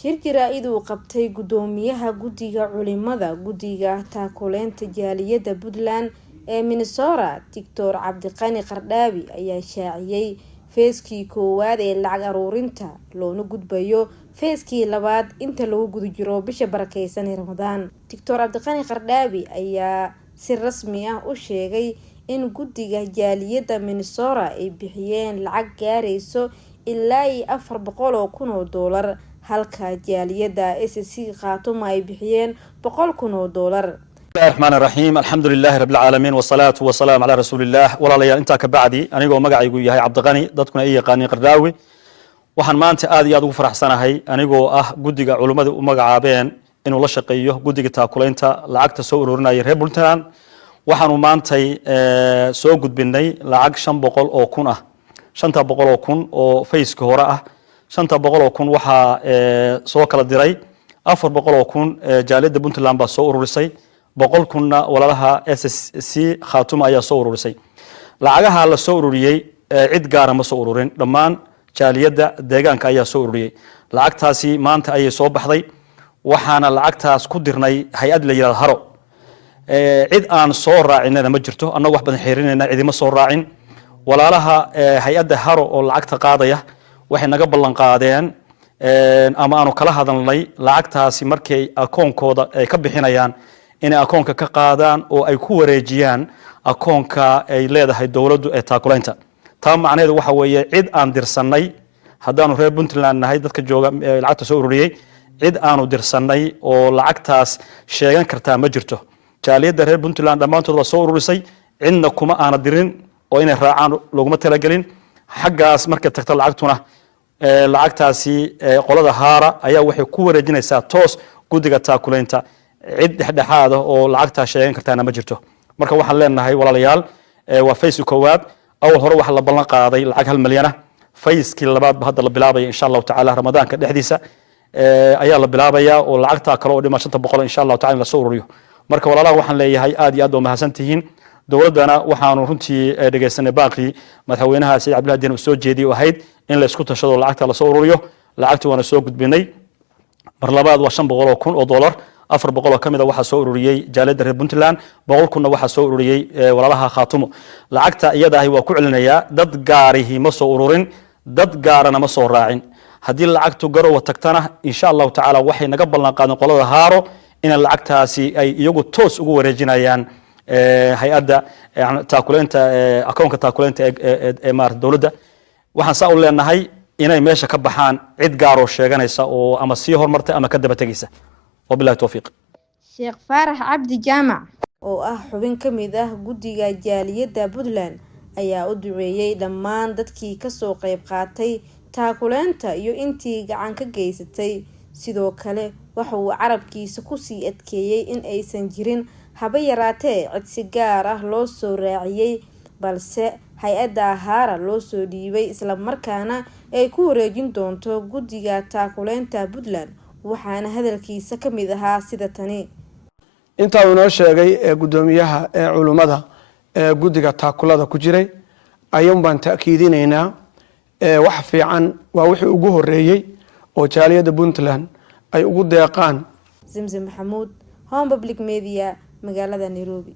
shir jaraa'id uu qabtay gudoomiyaha guddiga culimada guddiga taakuleenta jaaliyada Puntland ee Minnesota Dr. Cabdiqani Qardaawi ayaa shaaciyay feeskii koowaad ee lacag aruurinta loona gudbayo feeskii labaad inta lagu guda jiro bisha barakeysan ee Ramadaan. Dr. Cabdiqani Qardaawi ayaa si rasmi ah u sheegay in guddiga jaaliyada Minnesota ay bixiyeen lacag gaarayso ilaa $400,000 halka jaaliyada SSC Khaatuma ay bixiyeen $100,000. بسم الله الرحمن الرحيم الحمد لله رب العالمين والصلاة والسلام على رسول الله ولا ليال انت كبعدي انيغو مغعيغو يahay Cabdiqani dadkuna ay yaqaaniin Qardaawi waxaan maanta aad iyo aad ugu faraxsanahay anigoo guddiga culimada u magacaabeen inuu la shaqeeyo guddiga taakuleynta lacagta soo ururinaya reer Puntland waxaanu maantay soo gudbinay lacag 500,000 oo kun 500,000 oo kun oo fayska hore 500,000 oo kun waxa soo kala diray 400,000 oo kun jaaliyada Puntland baa soo ururisay 100,000 walaalaha SSC Khaatuma ayaa soo ururisay lacagaha la soo ururiyay cid gaar ah ma soo ururin dhammaan jaaliyada deegaanka ayaa soo ururiyay lacagtaasi maanta ayay soo baxday waxaana lacagtaas ku dirnay hay'ad la yiraahdo Haro cid aan soo raacinna ma jirto annagu wax badan xiriirinayna cidima soo raacin walaalaha hay'adda Haro oo lacagta qaadaya waxay naga ballan qaadeen ama aanu kala hadalnay lacagtaasi markay akoonkooda ay ka bixinayaan in akoonka ka qaadaan oo ay ku wareejiyaan akoonka ay leedahay dawladdu ee taakuleynta taa macnaheedu waxa weeye cid aan dirsanay haddaanu reer Puntland nahay dadka jooga lacagta soo ururiyay cid aanu dirsanay oo lacagtaas sheegan kartaa ma jirto jaaliyada reer Puntland dhamaantood waa soo ururisay cidna kuma aana dirin oo inay raacaan laguma talagelin xaggaas markay tagto lacagtuna lacagtaasi qolada Haara ayaa waxay ku wareejinaysaa toos guddiga taakuleynta cid dhexdhexaad oo lacagta sheegan kartaana ma jirto marka waxaan leenahay walaalayaal waa fayska koowaad awal hore waxa la ballan qaaday lacag 1 milyan fayskii labaad ba hadda la bilaabay insha Allah taala ramadaanka dhexdiisa ayaa la bilaabaya oo lacagta kale oo dhimasho 500 insha Allah taala la soo ururiyo marka walaalaha waxaan leeyahay aad iyo aad oo mahadsantihiin dawladana waxaanu runtii dhageysanay baaqi madaxweynaha Said Cabdullah Diin oo soo jeediyay oo ahayd in la isku tashado lacagta la soo ururiyo lacagta waana soo gudbinay mar labaad waa $500,000 400 kamida waxa soo ururiyay jaaliyada reer Puntland 100,000 waxa soo ururiyay walaalaha Khaatumo lacagta iyada ahi waa ku celinaya dad gaarihi ma soo ururin dad gaarana ma soo raacin hadii lacagtu garow tagtana insha Allah taala waxay naga ballan qaadeen qolada Haaro in lacagtaasi ay iyagu toos ugu wareejinayaan hay'adda taakuleenta akoonka taakuleenta ee maar dawladda waxaan saa u leenahay inay meesha ka baxaan cid gaar oo sheeganaysa oo ama sii hormartay ama ka daba tagaysa وبالله التوفيق Sheekh Faarax Cabdi Jaamac oo xubin ka mid ah guddiga jaaliyada Puntland ayaa u duceeyay dhammaan dadkii ka soo qayb qaatay taakuleenta iyo intii gacan ka geysatay sidoo kale waxa uu carabkiisa ku sii adkeeyay in aysan jirin haba yaraatee cid si gaar ah loo soo raaciyay balse hay'adda Haara loo soo dhiibay isla markaana ay ku wareejin doonto guddiga taakuleenta Puntland waxaana hadalkiisa ka mid ahaa sida tani inta uu noo sheegay gudoomiyaha culimada guddiga taakulada ku jiray ayaan baan taakiidinaynaa wax fiican waa wixii ugu horeeyay oo jaaliyada Puntland ay ugu deeqaan Zamzam Maxamuud Home Public Media magaalada Nairobi